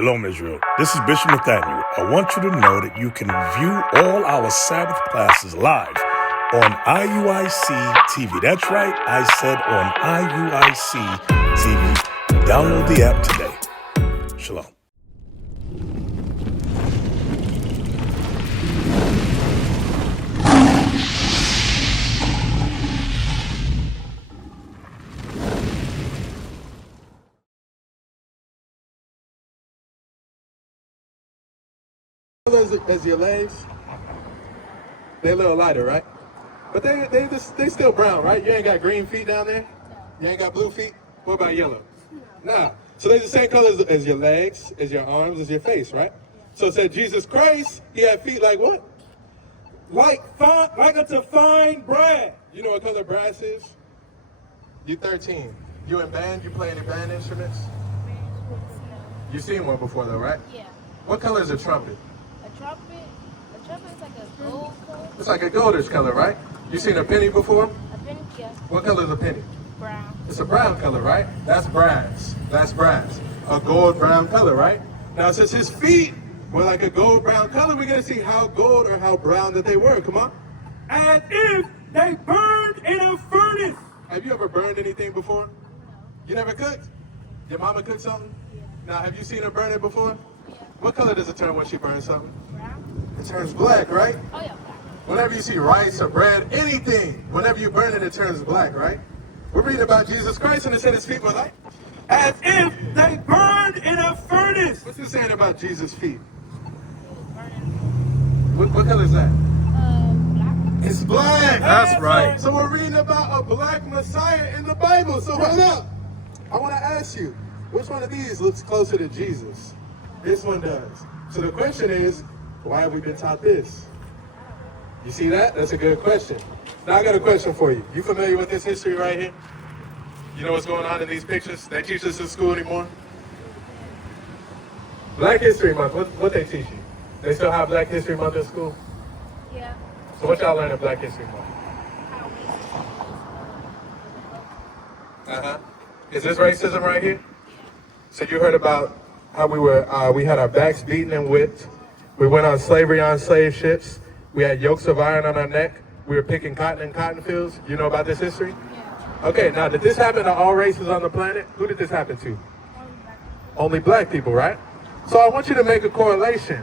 Shalom, Israel. This is Bishop Nathaniel. I want you to know that you can view all our Sabbath classes live on IUIC TV. That's right, I said on IUIC TV. Download the app today. Shalom. As your legs, they're a little lighter, right? But they still brown, right? You ain't got green feet down there? You ain't got blue feet? What about yellow? Nah. So they're the same color as your legs, as your arms, as your face, right? So it said Jesus Christ, he had feet like what? Like unto fine brass. You know what color brass is? You 13. You in band? You play any band instruments? You've seen one before though, right? Yeah. What color is a trumpet? A trumpet is like a gold color. It's like a goldish color, right? You seen a penny before? A penny, yeah. What color is a penny? Brown. It's a brown color, right? That's brass. That's brass. A gold brown color, right? Now, since his feet were like a gold brown color, we're going to see how gold or how brown that they were. Come on. As if they burned in a furnace. Have you ever burned anything before? No. You never cooked? Your mama cooked something? Yeah. Now, have you seen her burn it before? Yeah. What color does it turn when she burns something? Brown? It turns black, right? Oh, yeah, black. Whenever you see rice or bread, anything, whenever you burn it, it turns black, right? We're reading about Jesus Christ and it said his feet were like. As if they burned in a furnace. What's it saying about Jesus' feet? It was burning. What color is that? Black. It's black. That's right. So we're reading about a black Messiah in the Bible. So hold up. I want to ask you, which one of these looks closer to Jesus? This one does. So the question is, why have we been taught this? You see that? That's a good question. Now I got a question for you. You familiar with this history right here? You know what's going on in these pictures? They teach this in school anymore? Black History Month, what they teach you? They still have Black History Month in school? Yeah. So what y'all learn in Black History Month? How Is this racism right here? So you heard about how we had our backs beaten and whipped. We went on slavery on slave ships. We had yokes of iron on our neck. We were picking cotton in cotton fields. You know about this history? Yeah. Okay, now did this happen to all races on the planet? Who did this happen to? Only black people, right? So I want you to make a correlation.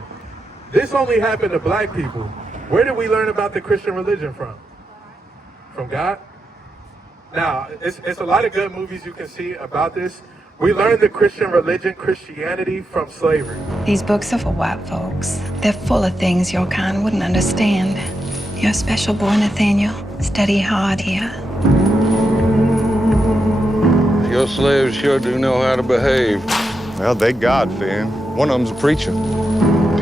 This only happened to black people. Where did we learn about the Christian religion from? From God? Now, it's a lot of good movies you can see about this. We learned the Christian religion, Christianity, from slavery. These books are for white folks. They're full of things your kind wouldn't understand. You're a special boy, Nathaniel. Study hard here. Your slaves sure do know how to behave. Well, they God-fearing. One of them's a preacher.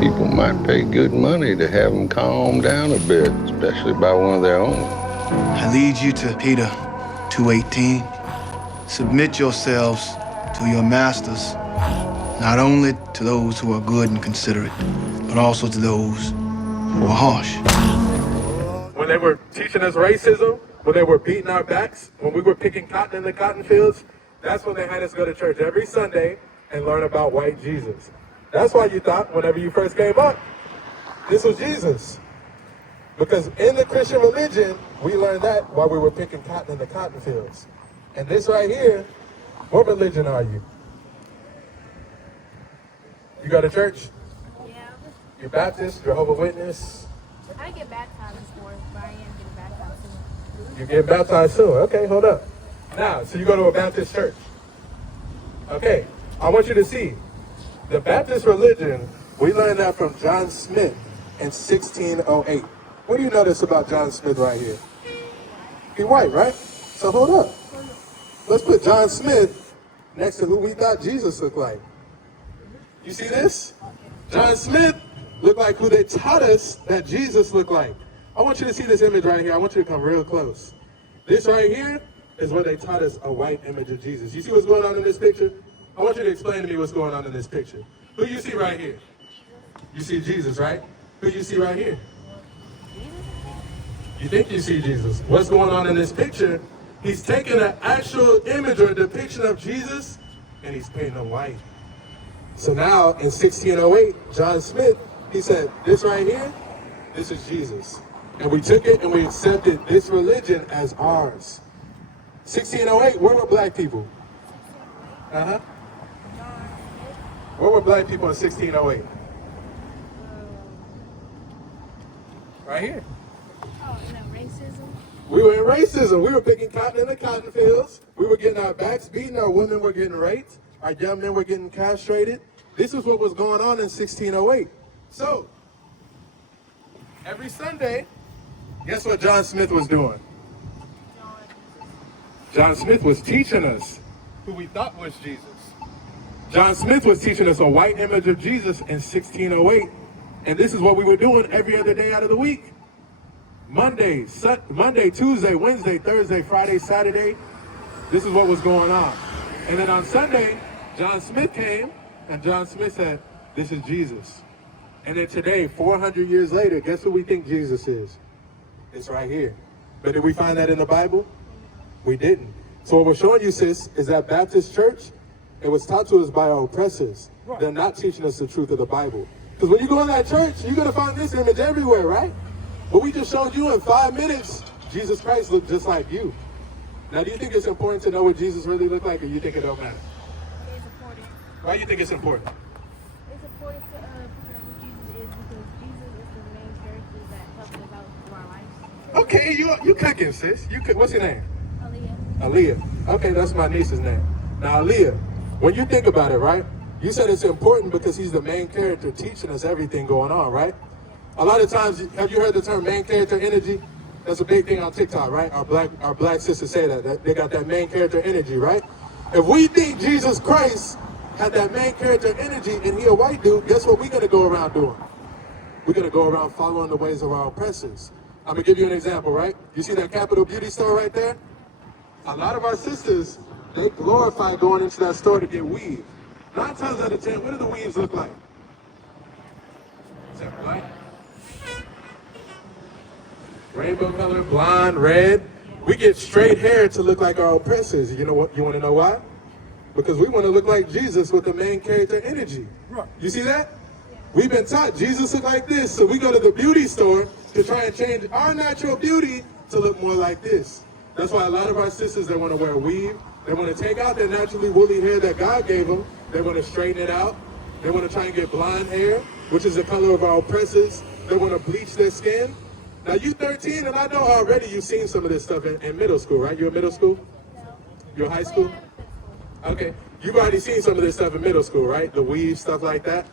People might pay good money to have them calm down a bit, especially by one of their own. I lead you to Peter 2:18. Submit yourselves to your masters, not only to those who are good and considerate, but also to those who are harsh. When they were teaching us racism, when they were beating our backs, when we were picking cotton in the cotton fields, that's when they had us go to church every Sunday and learn about white Jesus. That's why you thought whenever you first came up, this was Jesus. Because in the Christian religion, we learned that while we were picking cotton in the cotton fields. And this right here, what religion are you? You go to church? Yeah. You're Baptist, Jehovah's Witness? I get baptized before, but I am getting baptized soon. You get baptized soon. Okay, hold up. Now, so you go to a Baptist church. Okay, I want you to see. The Baptist religion, we learned that from John Smith in 1608. What do you notice about John Smith right here? He's white, right? So hold up. Let's put John Smith next to who we thought Jesus looked like. You see this? John Smith looked like who they taught us that Jesus looked like. I want you to see this image right here. I want you to come real close. This right here is what they taught us, a white image of Jesus. You see what's going on in this picture? I want you to explain to me what's going on in this picture. Who you see right here? You see Jesus, right? Who you see right here? You think you see Jesus. What's going on in this picture? He's taking an actual image or a depiction of Jesus and he's painting him white. So now in 1608, John Smith, he said, this right here, this is Jesus. And we took it and we accepted this religion as ours. 1608, where were black people? Uh-huh. Where were black people in 1608? Right here. Oh, racism? We were in racism. We were picking cotton in the cotton fields. We were getting our backs beaten. Our women were getting raped. Our young men were getting castrated. This is what was going on in 1608. So, every Sunday, guess what John Smith was doing? John Smith was teaching us who we thought was Jesus. John Smith was teaching us a white image of Jesus in 1608. And this is what we were doing every other day out of the week. Monday, Tuesday, Wednesday, Thursday, Friday, Saturday. This is what was going on. And then on Sunday, John Smith came, and John Smith said, this is Jesus. And then today, 400 years later, guess who we think Jesus is? It's right here. But did we find that in the Bible? We didn't. So what we're showing you, sis, is that Baptist church, it was taught to us by our oppressors. They're not teaching us the truth of the Bible. Because when you go in that church, you're going to find this image everywhere, right? But we just showed you in 5 minutes, Jesus Christ looked just like you. Now, do you think it's important to know what Jesus really looked like, or you think it don't matter? It's important. Why do you think it's important? It's important to figure out who Jesus is because Jesus is the main character that helps us out through our lives. Okay, you cooking, sis. You cook. What's your name? Aaliyah. Aaliyah. Okay, that's my niece's name. Now, Aaliyah, when you think about it, right? You said it's important because he's the main character teaching us everything going on, right? A lot of times, have you heard the term main character energy? That's a big thing on TikTok, right? Our black sisters say that they got that main character energy, right? If we think Jesus Christ had that main character energy and he a white dude, guess what we're gonna go around doing? We're gonna go around following the ways of our oppressors. I'm gonna give you an example, right? You see that Capitol Beauty store right there? A lot of our sisters, they glorify going into that store to get weave. 9 times out of 10, what do the weaves look like? Is that black? Rainbow color, blonde, red. We get straight hair to look like our oppressors. You know what? You want to know why? Because we want to look like Jesus with the main character energy. You see that? We've been taught Jesus look like this, so we go to the beauty store to try and change our natural beauty to look more like this. That's why a lot of our sisters, they want to wear a weave. They want to take out their naturally woolly hair that God gave them. They want to straighten it out. They want to try and get blonde hair, which is the color of our oppressors. They want to bleach their skin. Now, you 13, and I know already you've seen some of this stuff in middle school, right? You're in middle school? You're in high school? Okay. You've already seen some of this stuff in middle school, right? The weave, stuff like that.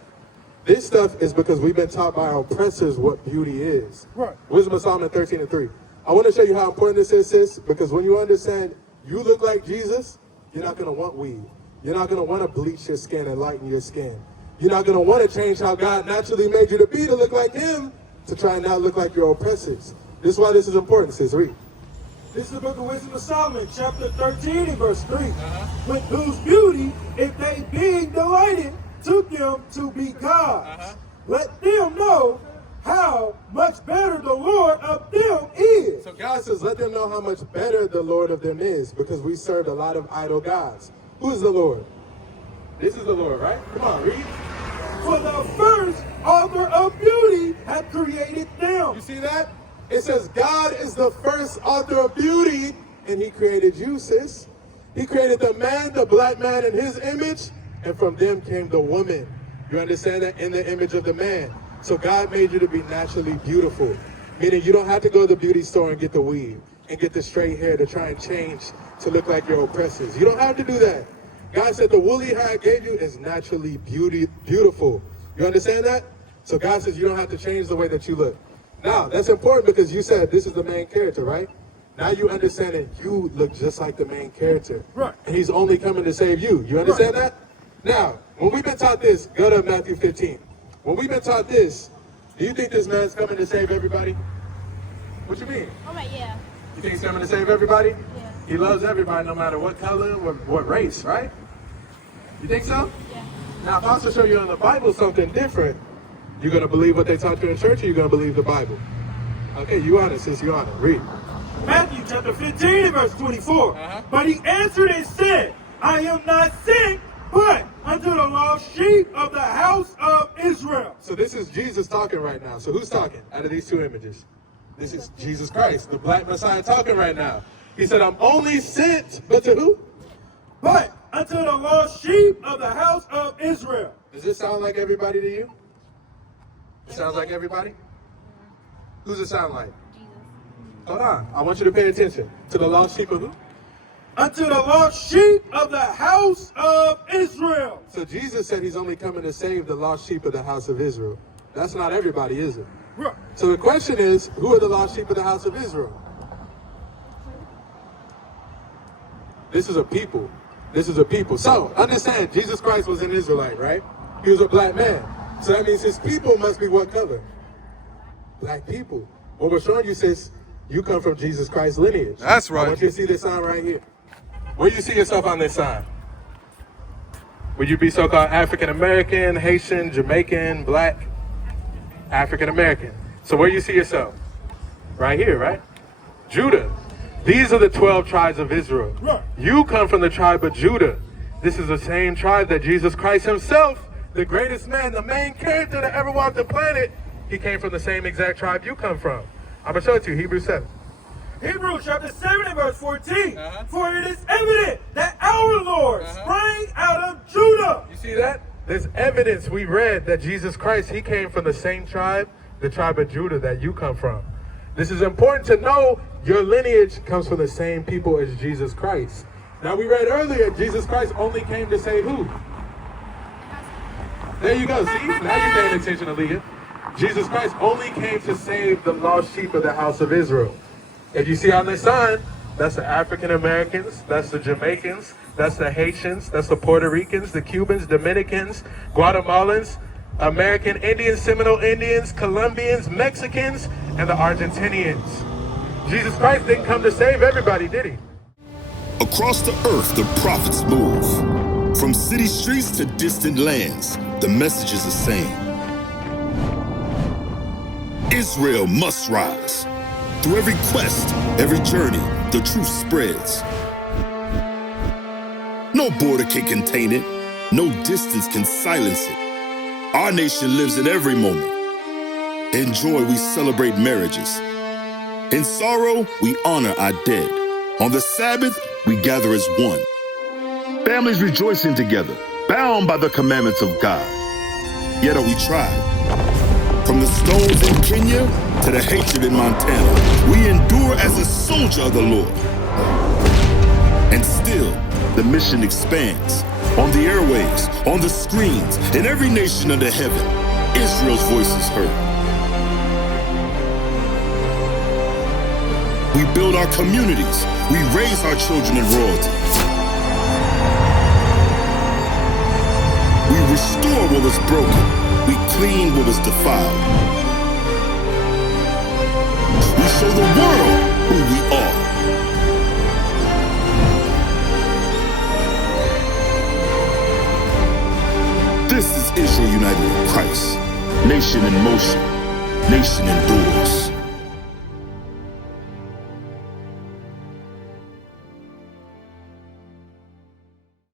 This stuff is because we've been taught by our oppressors what beauty is. Right. Wisdom of Solomon 13:3. I want to show you how important this is, sis, because when you understand you look like Jesus, you're not going to want weave. You're not going to want to bleach your skin and lighten your skin. You're not going to want to change how God naturally made you to be to look like him, to try and not look like your oppressors. This is why this is important, sis. Read. This is the book of Wisdom of Solomon, chapter 13 and verse 3. With whose beauty, if they being delighted, took them to be gods. Let them know how much better the Lord of them is. So God says, let them know how much better the Lord of them is, because we served a lot of idol gods. Who is the Lord? This is the Lord, right? Come on, read. For the first author of beauty had created them. You see that? It says God is the first author of beauty, and he created you, sis. He created the man, the black man, in his image, and from them came the woman. You understand that? In the image of the man. So God made you to be naturally beautiful, meaning you don't have to go to the beauty store and get the weave and get the straight hair to try and change to look like your oppressors. You don't have to do that. God said the woolly hair I gave you is naturally beautiful. You understand that? So God says you don't have to change the way that you look. Now, that's important because you said this is the main character, right? Now you understand that you look just like the main character. Right. And he's only coming to save you. You understand that? Now, when we've been taught this, go to Matthew 15. When we've been taught this, do you think this man's coming to save everybody? What you mean? Oh, right, yeah. You think he's coming to save everybody? Yeah. He loves everybody no matter what color, what race, right? You think so? Yeah. Now, if I also show you in the Bible something different, you going to believe what they taught you in church, or you going to believe the Bible? Okay, you on it, sis, you on it. Read. Matthew chapter 15 and verse 24. But he answered and said, I am not sent, but unto the lost sheep of the house of Israel. So this is Jesus talking right now. So who's talking out of these two images? This is Jesus Christ, the black Messiah, talking right now. He said, I'm only sent, but to who? But unto the lost sheep of the house of Israel. Does this sound like everybody to you? It sounds like everybody? Who's it sound like? Hold on. I want you to pay attention. To the lost sheep of who? Unto the lost sheep of the house of Israel. So Jesus said he's only coming to save the lost sheep of the house of Israel. That's not everybody, is it? Right. So the question is, who are the lost sheep of the house of Israel? This is a people. This is a people. So understand, Jesus Christ was an Israelite, right? He was a black man. So that means his people must be what color? Black people. What we're showing you says you come from Jesus Christ's lineage. That's right. I want you to see this sign right here. Where do you see yourself on this sign? Would you be so-called African American, Haitian, Jamaican, black? African American. So where do you see yourself? Right here, right? Judah. These are the 12 tribes of Israel. Right. You come from the tribe of Judah. This is the same tribe that Jesus Christ himself, the greatest man, the main character that ever walked the planet, he came from the same exact tribe you come from. I'm going to show it to you, Hebrews 7. Hebrews chapter 7 and verse 14. For it is evident that our Lord sprang out of Judah. You see that? There's evidence we read that Jesus Christ, he came from the same tribe, the tribe of Judah that you come from. This is important to know. Your lineage comes from the same people as Jesus Christ. Now we read earlier, Jesus Christ only came to save who? There you go, see? Now you're paying attention, Aaliyah. Jesus Christ only came to save the lost sheep of the house of Israel. If you see on this sign, that's the African Americans, that's the Jamaicans, that's the Haitians, that's the Puerto Ricans, the Cubans, Dominicans, Guatemalans, American Indians, Seminole Indians, Colombians, Mexicans, and the Argentinians. Jesus Christ didn't come to save everybody, did he? Across the earth, the prophets move. From city streets to distant lands, the message is the same. Israel must rise. Through every quest, every journey, the truth spreads. No border can contain it. No distance can silence it. Our nation lives in every moment. In joy, we celebrate marriages. In sorrow, we honor our dead. On the Sabbath, we gather as one. Families rejoicing together, bound by the commandments of God. Yet are we tried. From the stones in Kenya to the hatred in Montana, we endure as a soldier of the Lord. And still, the mission expands. On the airwaves, on the screens, in every nation under heaven, Israel's voice is heard. We build our communities. We raise our children in royalty. We restore what was broken. We clean what was defiled. We show the world who we are. This is Israel united in Christ. Nation in motion. Nation endures.